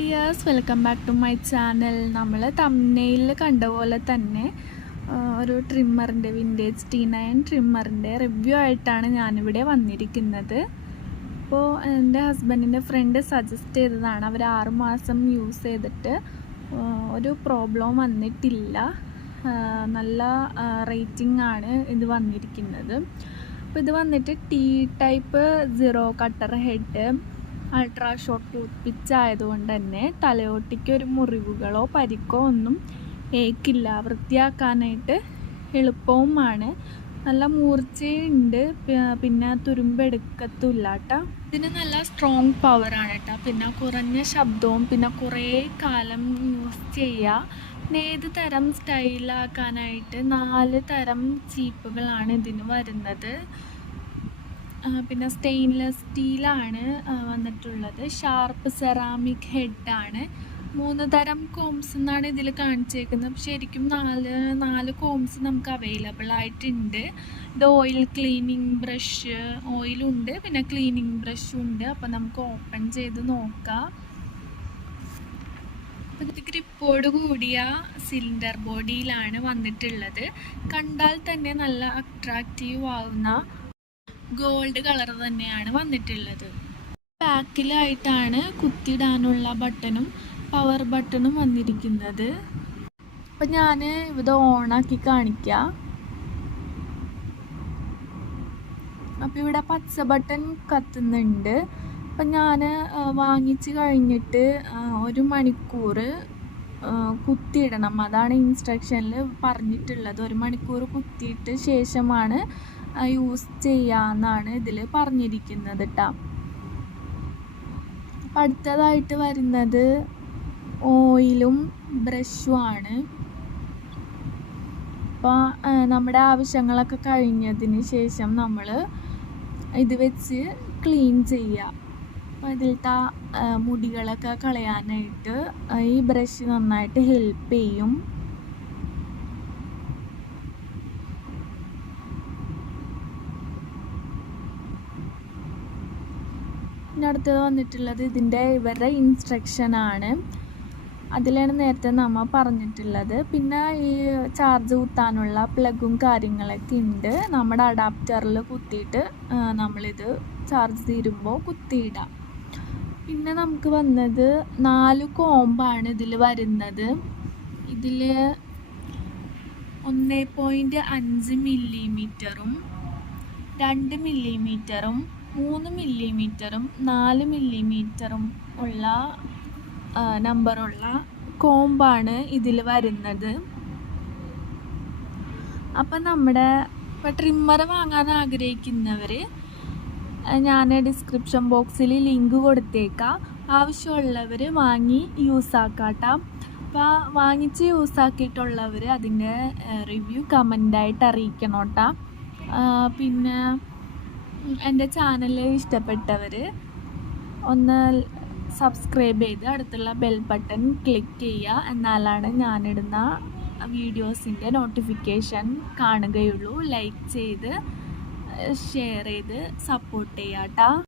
Dears welcome back to my channel. നമ്മൾ തമ്മനയിൽ കണ്ട പോലെ തന്നെ ഒരു ട്രിമ്മറിന്റെ വിന്റേജ് ടി നയൻ ട്രിമ്മറിന്റെ റിവ്യൂ ആയിട്ടാണ് ഞാനിവിടെ വന്നിരിക്കുന്നത്. അപ്പോൾ എന്റെ ഹസ്ബൻഡിന്റെ ഫ്രണ്ട് സജസ്റ്റ് ചെയ്തതാണ് അവർ ആറുമാസം യൂസ് ചെയ്തിട്ട് ഒരു പ്രോബ്ലം വന്നിട്ടില്ല. നല്ല റേറ്റിംഗ് ആണ് ഇത് വന്നിരിക്കുന്നത്. അപ്പോൾ ഇത് വന്നിട്ട് T type zero cutter head ultra short tooth pitch ആയതുകൊണ്ട് തന്നെ തലയോട്ടിക്ക് ഒരു മുറിവുകളോ പരിക്കോ ഒന്നും ഏക്കില്ല. വൃത്തിയാക്കാനായിട്ട് എളുപ്പവുമാണ്. നല്ല മൂർച്ചയുണ്ട്. പിന്നെ തുരുമ്പെടുക്കത്തുമില്ല കേട്ടോ ഇതിന് നല്ല സ്ട്രോങ് പവറാണ് കേട്ടോ പിന്നെ കുറഞ്ഞ ശബ്ദവും പിന്നെ കുറേ കാലം യൂസ് ചെയ്യുക ഏത് തരം സ്റ്റൈലാക്കാനായിട്ട് നാല് തരം ചീപ്പുകളാണ് ഇതിന് വരുന്നത്. പിന്നെ സ്റ്റെയിൻലെസ് സ്റ്റീലാണ് വന്നിട്ടുള്ളത്. ഷാർപ്പ് സെറാമിക് ഹെഡാണ് മൂന്ന് തരം കോംസ് എന്നാണ് ഇതിൽ കാണിച്ചേക്കുന്നത്. ശരിക്കും നാല് നാല് കോംസ് നമുക്ക് അവൈലബിൾ ആയിട്ടുണ്ട്. ഇത് ഓയിൽ ക്ലീനിങ് ബ്രഷ് ഓയിലുണ്ട് പിന്നെ ക്ലീനിങ് ബ്രഷും ഉണ്ട്. അപ്പോൾ നമുക്ക് ഓപ്പൺ ചെയ്ത് നോക്കാം. ഇത് ഗ്രിപ്പോട് കൂടിയ സിലിണ്ടർ ബോഡിയിലാണ് വന്നിട്ടുള്ളത്. കണ്ടാൽ തന്നെ നല്ല അട്രാക്റ്റീവ് ആവുന്ന ഗോൾഡ് കളർ തന്നെയാണ് വന്നിട്ടുള്ളത്. ബാക്കിലായിട്ടാണ് കുത്തിയിടാനുള്ള ബട്ടണും പവർ ബട്ടണും വന്നിരിക്കുന്നത്. അപ്പം ഞാൻ ഇത് ഓണാക്കി കാണിക്കാം. അപ്പം ഇവിടെ പച്ച ബട്ടൺ കത്തുന്നുണ്ട്. അപ്പം ഞാൻ വാങ്ങിച്ച് കഴിഞ്ഞിട്ട് ഒരു മണിക്കൂർ കുത്തിയിടണം. അതാണ് ഇൻസ്ട്രക്ഷനിൽ പറഞ്ഞിട്ടുള്ളത്. ഒരു മണിക്കൂർ കുത്തിയിട്ട് ശേഷമാണ് യൂസ് ചെയ്യാന്നാണ് ഇതിൽ പറഞ്ഞിരിക്കുന്നത് കേട്ടോ അടുത്തതായിട്ട് വരുന്നത് ഓയിലും ബ്രഷുമാണ് അപ്പോൾ നമ്മുടെ ആവശ്യങ്ങളൊക്കെ കഴിഞ്ഞതിന് ശേഷം നമ്മൾ ഇത് വെച്ച് ക്ലീൻ ചെയ്യുക അപ്പോൾ ഇതിലത്തെ മുടികളൊക്കെ കളയാനായിട്ട് ഈ ബ്രഷ് നന്നായിട്ട് ഹെൽപ്പ് ചെയ്യും. പിന്നെ അടുത്തത് വന്നിട്ടുള്ളത് ഇതിന്റെ ഇവരുടെ ഇൻസ്ട്രക്ഷനാണ് അതിലാണ് നേരത്തെ നമ്മൾ പറഞ്ഞിട്ടുള്ളത്. പിന്നെ ഈ ചാർജ് കുത്താനുള്ള പ്ലഗും കാര്യങ്ങളൊക്കെ ഉണ്ട് നമ്മുടെ അഡാപ്റ്ററിൽ കുത്തിയിട്ട് നമ്മളിത് ചാർജ് തീരുമ്പോൾ കുത്തിയിടാം. പിന്നെ നമുക്ക് വന്നത് നാല് കോമ്പാണ് ഇതിൽ വരുന്നത്. ഇതിൽ ഒന്ന് പോയിന്റ് അഞ്ച് മില്ലിമീറ്ററും രണ്ട് മില്ലിമീറ്ററും മൂന്ന് മില്ലിമീറ്ററും നാല് മില്ലിമീറ്ററും ഉള്ള നമ്പറുള്ള കോമ്പാണ് ഇതിൽ വരുന്നത്. അപ്പം നമ്മുടെ ഇപ്പം ട്രിമ്മർ വാങ്ങാൻ ആഗ്രഹിക്കുന്നവർ ഞാൻ ഡിസ്ക്രിപ്ഷൻ ബോക്സിൽ ലിങ്ക് കൊടുത്തേക്കാം. ആവശ്യമുള്ളവർ വാങ്ങി യൂസ് ആക്കാട്ടോ. അപ്പോൾ വാങ്ങിച്ച് യൂസ് ആക്കിയിട്ടുള്ളവർ അതിന്റെ റിവ്യൂ കമന്റായിട്ട് അറിയിക്കണം കേട്ടോ പിന്നെ എന്റെ ചാനൽ ഇഷ്ടപ്പെട്ടവർ ഒന്ന് സബ്സ്ക്രൈബ് ചെയ്ത് അടുത്തുള്ള ബെൽ ബട്ടൺ ക്ലിക്ക് ചെയ്യുക എന്നാലാണ് ഞാനിടുന്ന വീഡിയോസിന്റെ നോട്ടിഫിക്കേഷൻ കാണുകയുള്ളൂ. ലൈക്ക് ചെയ്ത് ഷെയർ ചെയ്ത് സപ്പോർട്ട് ചെയ്യാം